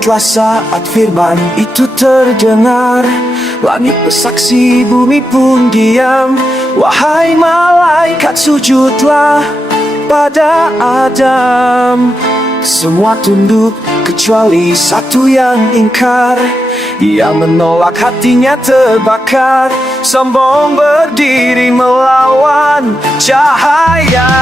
Ingatlah saat firman itu terdengar, langit bersaksi, bumi pun diam. Wahai malaikat, sujudlah pada Adam. Semua tunduk kecuali satu yang ingkar. Ia menolak, hatinya terbakar. Sombong berdiri melawan cahaya.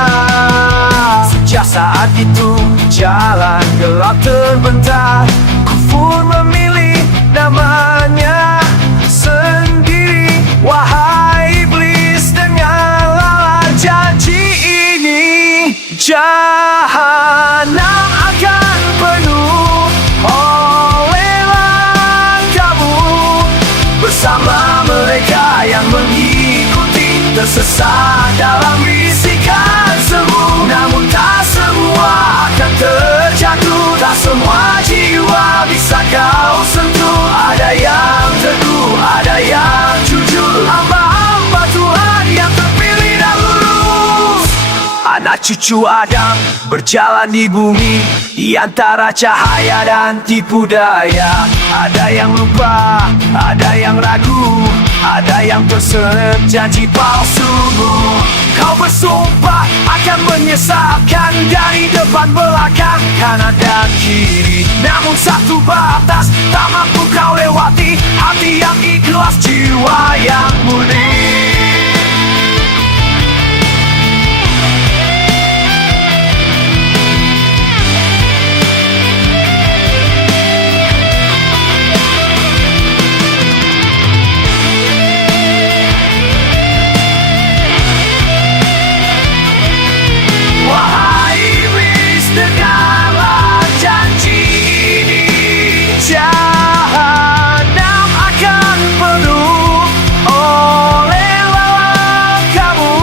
Sejak saat itu jalan gelap terbentang. Kufur memilih namanya sendiri. Wahai iblis, dengarlah janji ini. Jahanam akan penuh oleh langkahmu, bersama mereka yang mengikuti, tersesat dalam bisikan semu. Namun tak semua akan terjatuh, tak semua jiwa bisa kau sentuh. Ada yang teguh, ada yang jujur, hamba-hamba Tuhan yang terpilih dan lurus. Anak cucu Adam berjalan di bumi, di antara cahaya dan tipu daya. Ada yang lupa, ada yang ragu, ada yang terseret janji palsu. Kau bersumpah akan menyesalkan, dari depan, belakang, kanan dan kiri. Namun satu batas tak mampu kau lewati, hati yang ikhlas, jiwa yang murni. Jahanam akan penuh oleh langkahmu,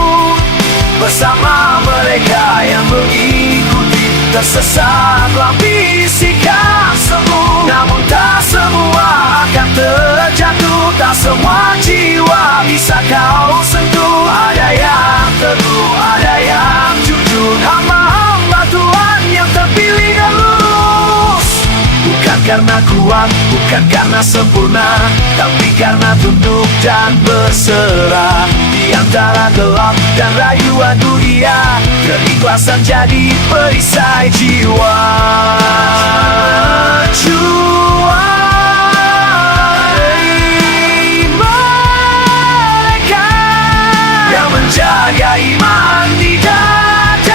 bersama mereka yang mengikuti, tersesat dalam bisikan semu. Namun tak semua akan terjatuh, tak semua jiwa bisa kau sentuh. Ada yang teguh, ada yang jujur, hamba-hamba Tuhan yang terpilih dan lurus. Bukan karena kuat, bukan karena sempurna, tapi karena tunduk dan berserah. Di antara gelap dan rayuan dunia, keikhlasan jadi perisai jiwa. Mereka yang menjaga iman di dadanya.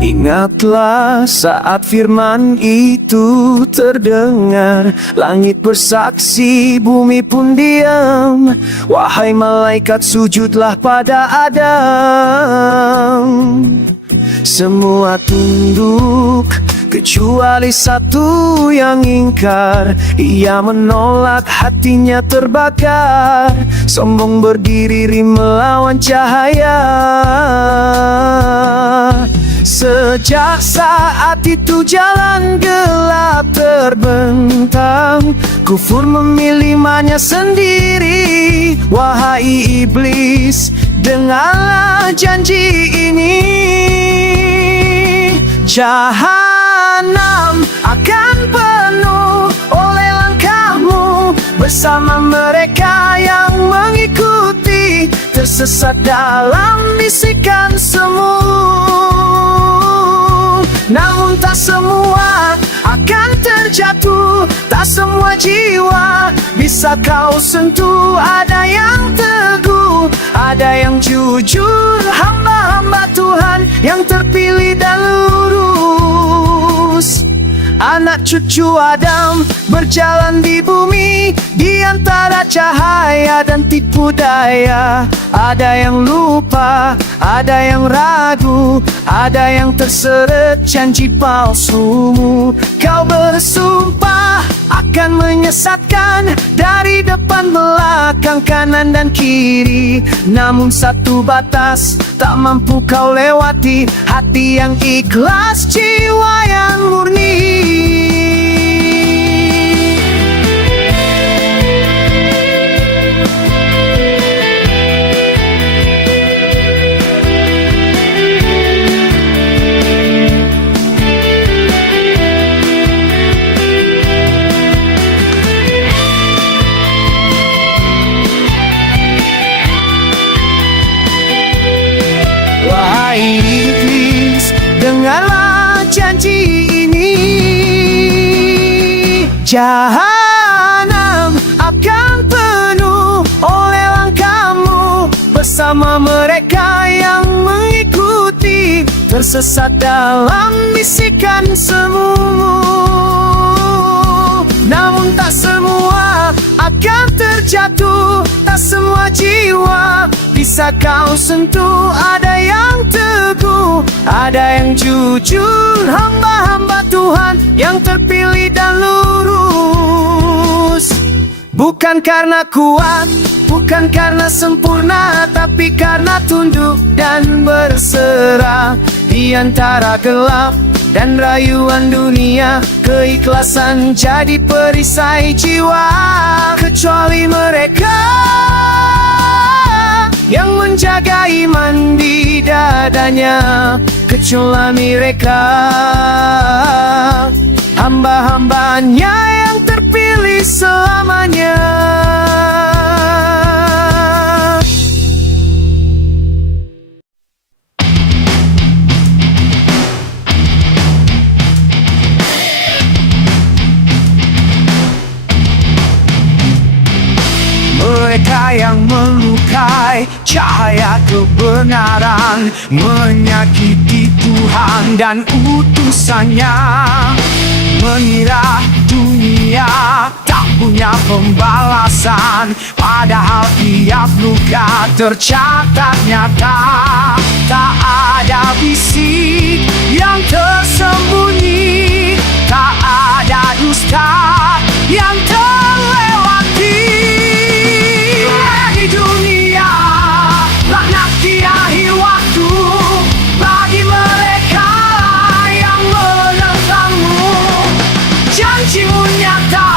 Ingatlah saat firman itu terdengar, langit bersaksi, bumi pun diam. Wahai malaikat, sujudlah pada Adam. Semua tunduk kecuali satu yang ingkar. Ia menolak, hatinya terbakar. Sombong berdiri melawan cahaya. Sejak saat itu jalan gelap terbentang. Kufur memilihnya sendiri. Wahai iblis, dengarlah janji ini. Jahanam akan penuh oleh langkahmu, bersama mereka yang mengikuti, tersesat dalam bisikan semu. Namun tak semua akan terjatuh, tak semua jiwa bisa kau sentuh. Ada yang teguh, ada yang jujur, hamba-hamba Tuhan yang terpilih dan lurus. anak cucu Adam berjalan di bumi di antara cahaya dan tipu daya. Ada yang lupa, ada yang ragu, ada yang terseret janji palsumu. Kau bersumpah akan menyesatkan dari depan, belakang, kanan dan kiri. Namun satu batas tak mampu kau lewati, hati yang ikhlas, jiwa yang murni. Wahai iblis, dengarlah janji ini. Jahanam akan penuh oleh langkahmu bersama mereka yang mengikuti, tersesat dalam bisikan semu. Namun tak semua akan terjatuh, tak semua jiwa bisa kau sentuh. Ada yang teguh, ada yang jujur, hamba-hamba Tuhan yang terpilih dan lurus. Bukan karena kuat, bukan karena sempurna, tapi karena tunduk dan berserah. Di antara gelap dan rayuan dunia, keikhlasan jadi perisai jiwa. Kecuali mereka yang menjaga iman di dadanya, kecuali mereka hamba-hambanya yang terpilih selamanya. Mereka yang melukai cahaya kebenaran, menyakiti Tuhan dan utusannya, mengira dunia tak punya pembalasan, padahal tiap luka tercatat nyata. Tak ada bisik yang tersembunyi, tak ada dusta yang terlewati. Di dunia laknat di akhir waktu bagi mereka yang menentangmu. Janjimu nyata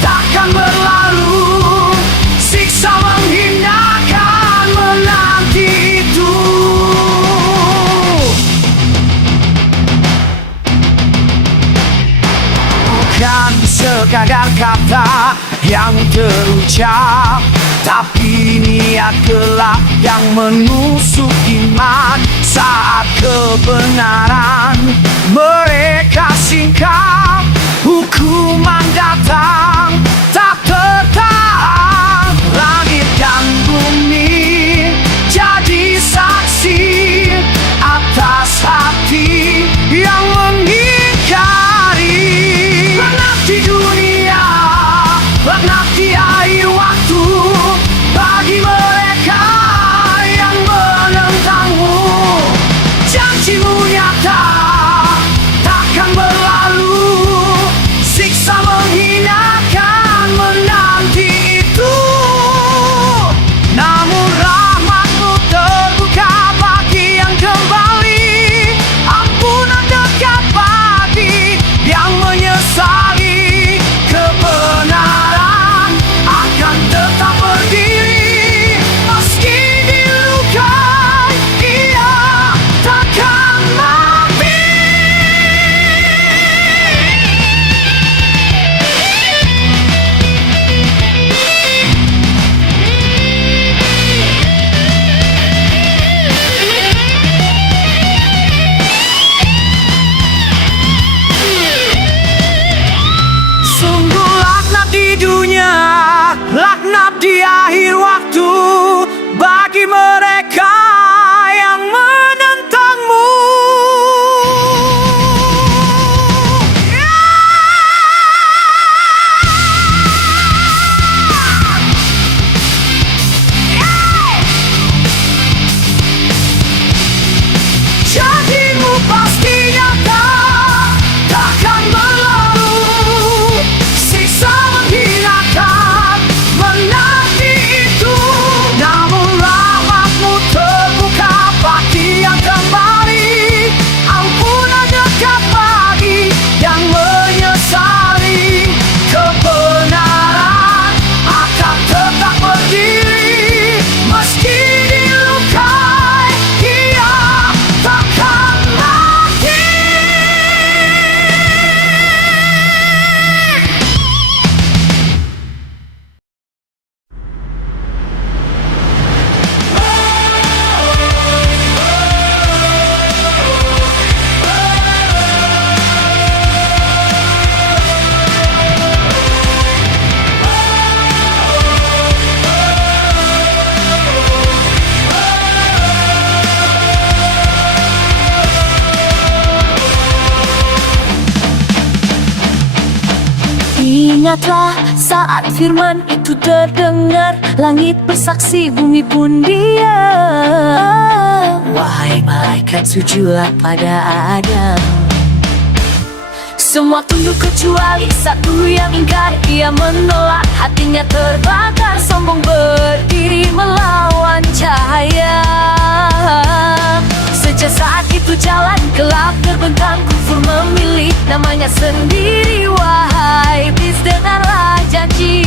takkan berlalu, siksa menghinakan menanti itu. Bukan sekadar kata yang terucap, tapi niat gelap yang menusuk iman. Saat kebenaran mereka singkap, hukuman datang tak tertahan. Langit dan bumi jadi saksi atas hati yang mengingkari. Laknat di dunia, laknat di akhir waktu bagi mereka yang menentangmu. Janjimu nyata takkan berlalu, siksa menghinakan menanti itu. Namun rahmatmu terbuka bagi yang kembali, ampunan dekat bagi yang menyesali. Kebenaran akan tetap berdiri, meski dilukai ia takkan mati. Sungguh laknat di dunia, laknat di akhir waktu bagi mereka yang menentangmu. Ingatlah saat firman itu terdengar, langit bersaksi, bumi pun diam. Wahai malaikat, sujudlah pada Adam. Semua tunduk kecuali satu yang ingkar. Ia menolak, hatinya terbakar, sombong berdiri melawan cahaya. Sejak saat itu jalan gelap terbentang, kufur memilih namanya sendiri. Wahai iblis, dengarlah janji.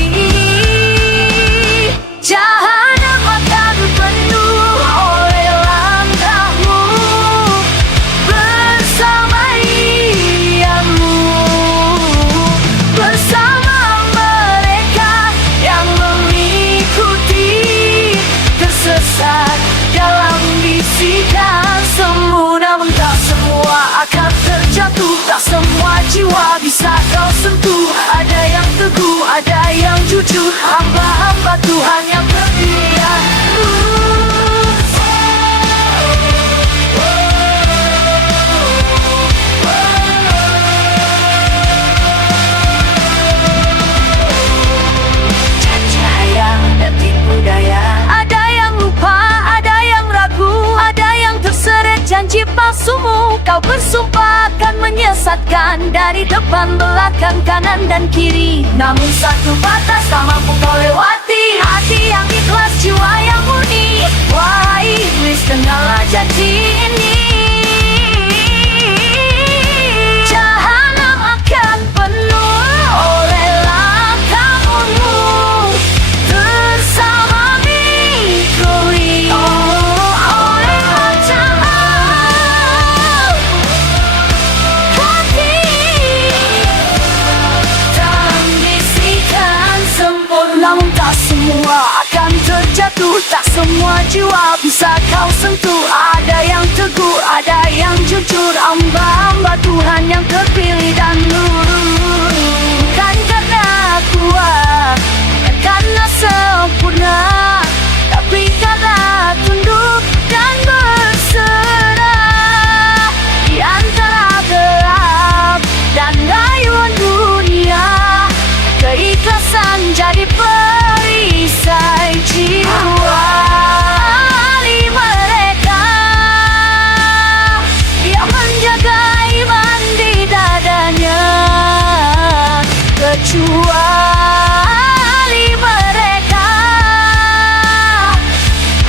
Jahanam akan penuh oleh langkahmu, bersama iyamu, bersama mereka yang mengikuti, tersesat dalam bisikan semu. Namun tak semua akan terjatuh, tak semua jiwa bisa kau sentuh. Ada yang teguh, ada yang jujur, hamba-hamba Tuhan yang terpilih. Cahaya dan tipu daya. Ada yang lupa, ada yang ragu, ada yang terseret janji palsumu. Kau bersumpah akan menyesatkan, dari depan, belakang, kanan dan kiri. Namun satu batas tak mampu kau lewati, hati yang ikhlas, jiwa yang murni. Wahai iblis, dengarlah janji ini. Jahanam akan penuh oleh langkahmu, bersama mengikuti oleh macam hati dan bisikan sempurna. Namun tak semua akan terjatuh, tak semua jiwa bisa kau sentuh. Ada yang teguh, ada yang jujur, hamba-hamba Tuhan yang terpilih dan lurus. Bukan karena kuat, bukan karena sempurna, tapi karena tunduk dan berserah. Di antara gelap dan rayuan dunia, keikhlasan jadi perisai jiwa. Ali mereka yang menjaga iman di dadanya, kecuali mereka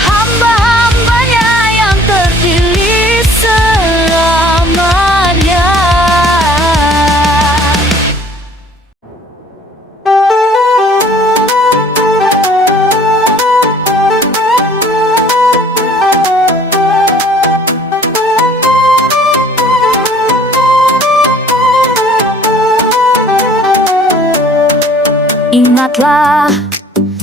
hamba-hambanya yang terpilih selamanya. Ingatlah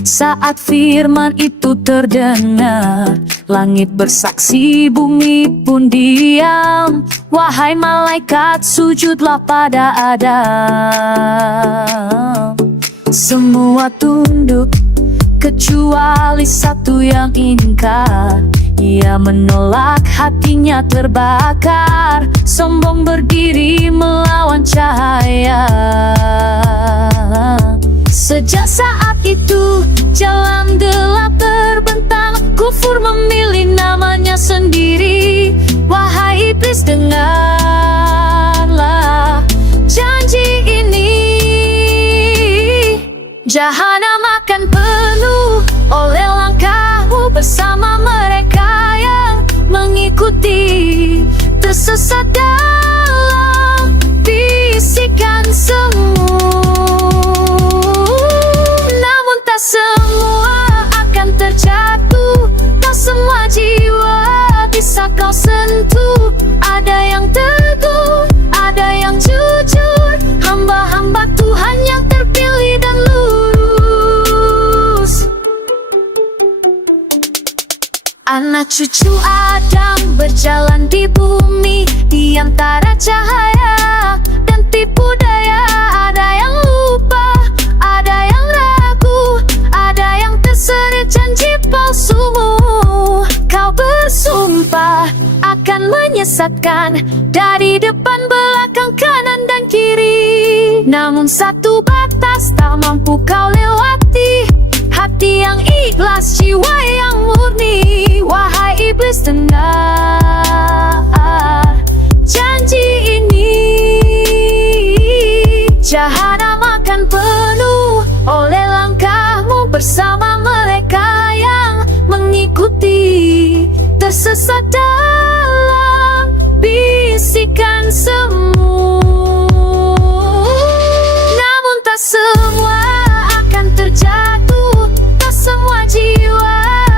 saat firman itu terdengar, langit bersaksi, bumi pun diam. Wahai malaikat, sujudlah pada Adam. Semua tunduk kecuali satu yang ingkar. Ia menolak, hatinya terbakar, sombong berdiri melawan cahaya. Sejak saat itu jalan gelap terbentang, kufur memilih namanya sendiri. Wahai iblis, dengarlah janji ini. Jahanam akan penuh oleh langkahmu, bersama mereka yang mengikuti, tersesat dalam bisikan semu. Namun tak semua akan terjatuh, tak semua jiwa bisa kau sentuh. Ada yang teguh, ada yang jujur, hamba-hamba Tuhan yang terpilih dan lurus. Anak cucu Adam berjalan di bumi, di antara cahaya dan tipu daya. Ada yang lupa, ada yang ragu, ada yang terseret janji palsumu. Kau bersumpah akan menyesatkan, dari depan, belakang, kanan dan kiri. Namun satu batas batas tak mampu kau lewati. Hati yang ikhlas, jiwa yang murni. Wahai iblis, dengar janji ini. Jahanam akan penuh oleh langkahmu bersama mereka yang mengikuti. Tersesat dalam bisikan semu. Namun tak semua akan terjatuh, tak semua jiwa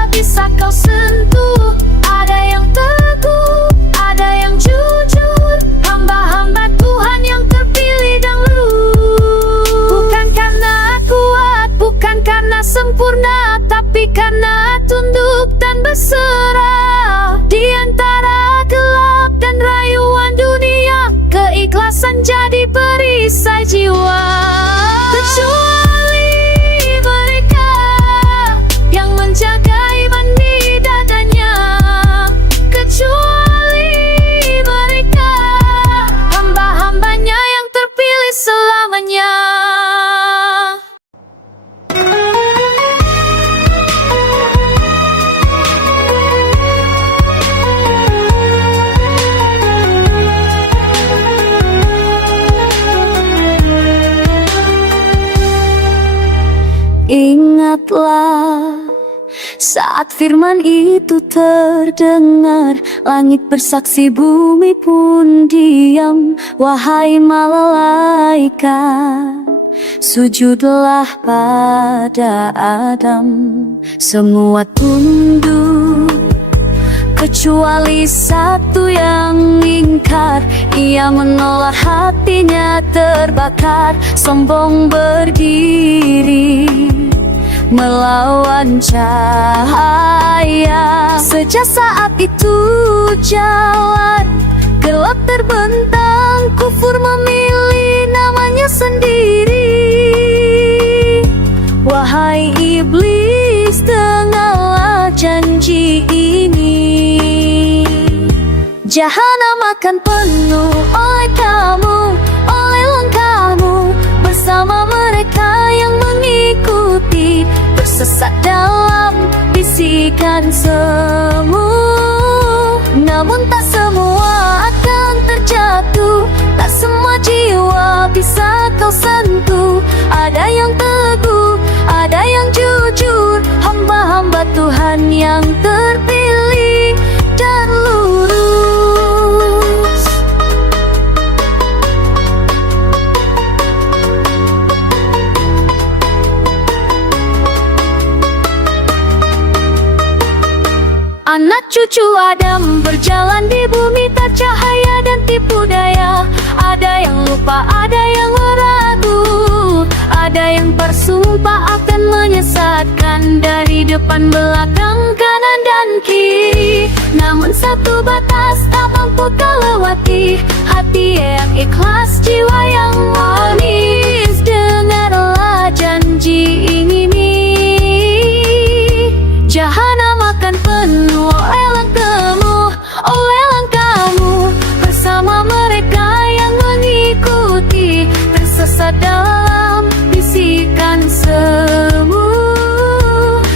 bisa kau sentuh. Ada yang teguh, ada yang jujur, hamba-hamba Tuhan yang terpilih dan lurus. Bukan karena kuat, bukan karena sempurna, tapi karena tunduk dan berserah. Di antara gelap dan rayuan dunia, keikhlasan jadi perisai jiwa. Kecuali mereka yang menjaga iman di dadanya. Kecuali mereka hamba-hambanya yang terpilih selamanya. Ingatlah saat firman itu terdengar, langit bersaksi, bumi pun diam. Wahai malaikat, sujudlah pada Adam. Semua tunduk kecuali satu yang ingkar. Ia menolak, hatinya terbakar, sombong berdiri melawan cahaya. Sejak saat itu jalan gelap terbentang, kufur memilih namanya sendiri. Wahai iblis, dengarlah janji ini. Jahanam akan penuh oleh kamu, oleh langkahmu bersama mereka yang mengikuti. Tersesat dalam bisikan semu. Namun tak semua akan terjatuh, tak semua jiwa bisa kau sentuh. Ada yang teguh, ada yang jujur, hamba-hamba Tuhan yang terpilih dan lurus. Anak cucu Adam berjalan di bumi tak cahaya dan tipu daya. Ada yang lupa, ada yang ragu, ada yang bersumpah akan menyesatkan. Dari depan, belakang, kanan dan kiri. Namun satu batas tak mampu kau lewati. Hati yang ikhlas, jiwa yang manis. Dengarlah janji ini. Jahanam akan penuh oleh langkahmu bersama mereka yang mengikuti. Tersesat dalam bisikan semu.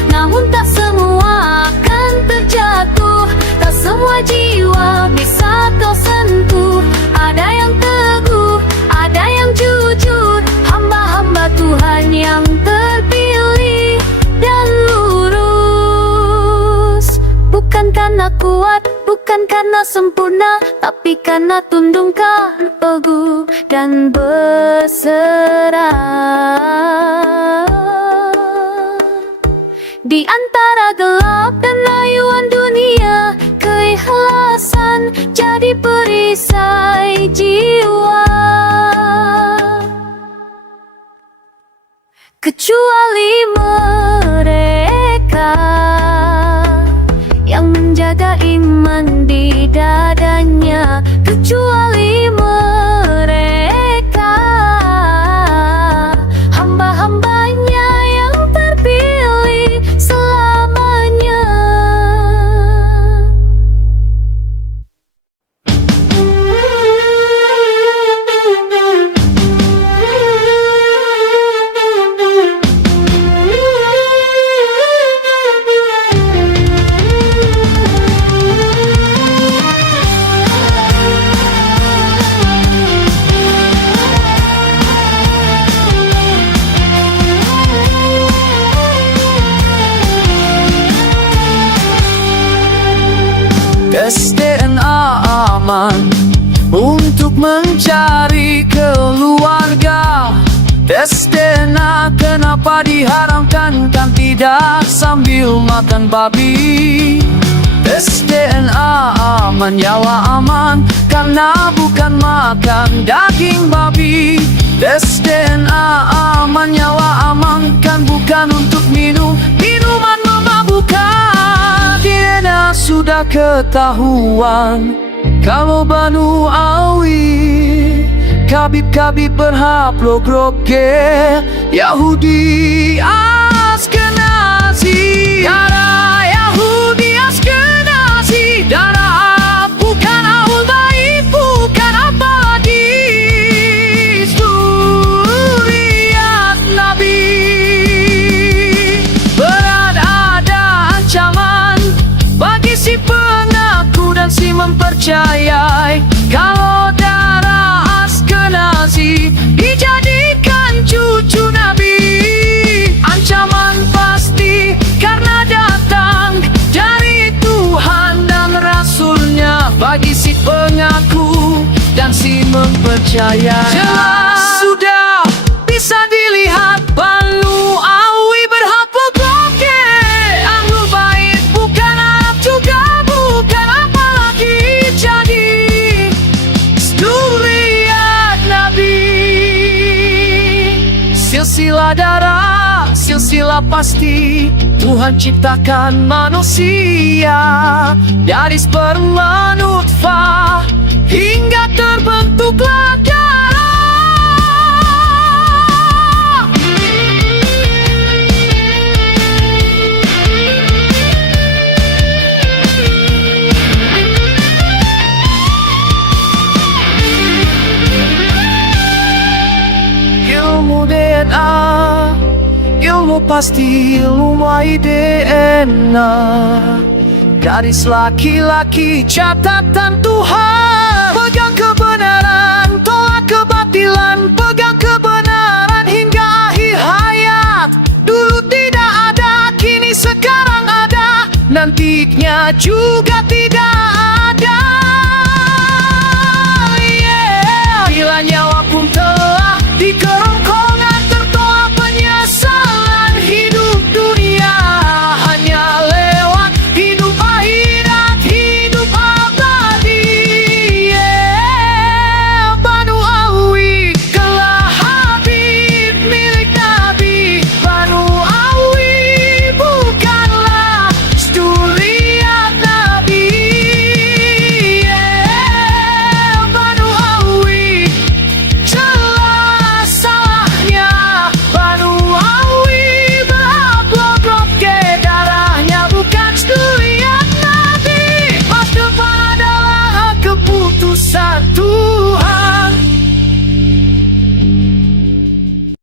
Namun tak semua akan terjatuh, tak semua jiwa bisa kau sentuh. Ada yang teguh, ada yang jujur, hamba-hamba Tuhan yang terpilih dan lurus. Bukan karena kuat, bukan karena sempurna, tapi karena tunduk, teguh dan berserah. Di antara gelap dan rayuan dunia, keikhlasan jadi perisai jiwa. Kecuali mereka yang menjaga iman di dadanya. Kecuali mereka hamba-hambanya yang terpilih selamanya. aman untuk mencari keluarga. Tes DNA kenapa diharamkan? Kan tidak sambil makan babi. Tes DNA aman, nyawa aman, karena bukan makan daging babi. Tes DNA aman, nyawa aman, kan bukan untuk minuman memabukkan. DNA sudah ketahuan kalau Banu Awi Khabib berhaplogropke Yahudi Askenazi. Darah Yahudi Askenazi, darah bukan Ahlul Bait, bukan abadi, zuriat Nabi. Berat ada ancaman bagi si pengaku dan si mempercayai kalau darah Askenazi dijadikan cucu Nabi. Ancaman pasti karena datang dari Tuhan dan Rasulnya bagi si pengaku dan si mempercayai. Jelas sudah bisa dilihat Banu Awi berhaplogropke Ahlul Bait, bukan Arab juga bukan apalagi, jadi zuriat Nabi. Silsilah darah, silsilah pasti Tuhan ciptakan manusia dari sperma nutfah hingga terbentuklah darah. Ilmu DNA, ilmu pasti, ilmu DNA. Garis laki-laki catatan Tuhan, pegang kebenaran, tolak kebatilan, pegang kebenaran hingga akhir hayat. Dulu tidak ada, kini sekarang ada, nantinya juga tidak.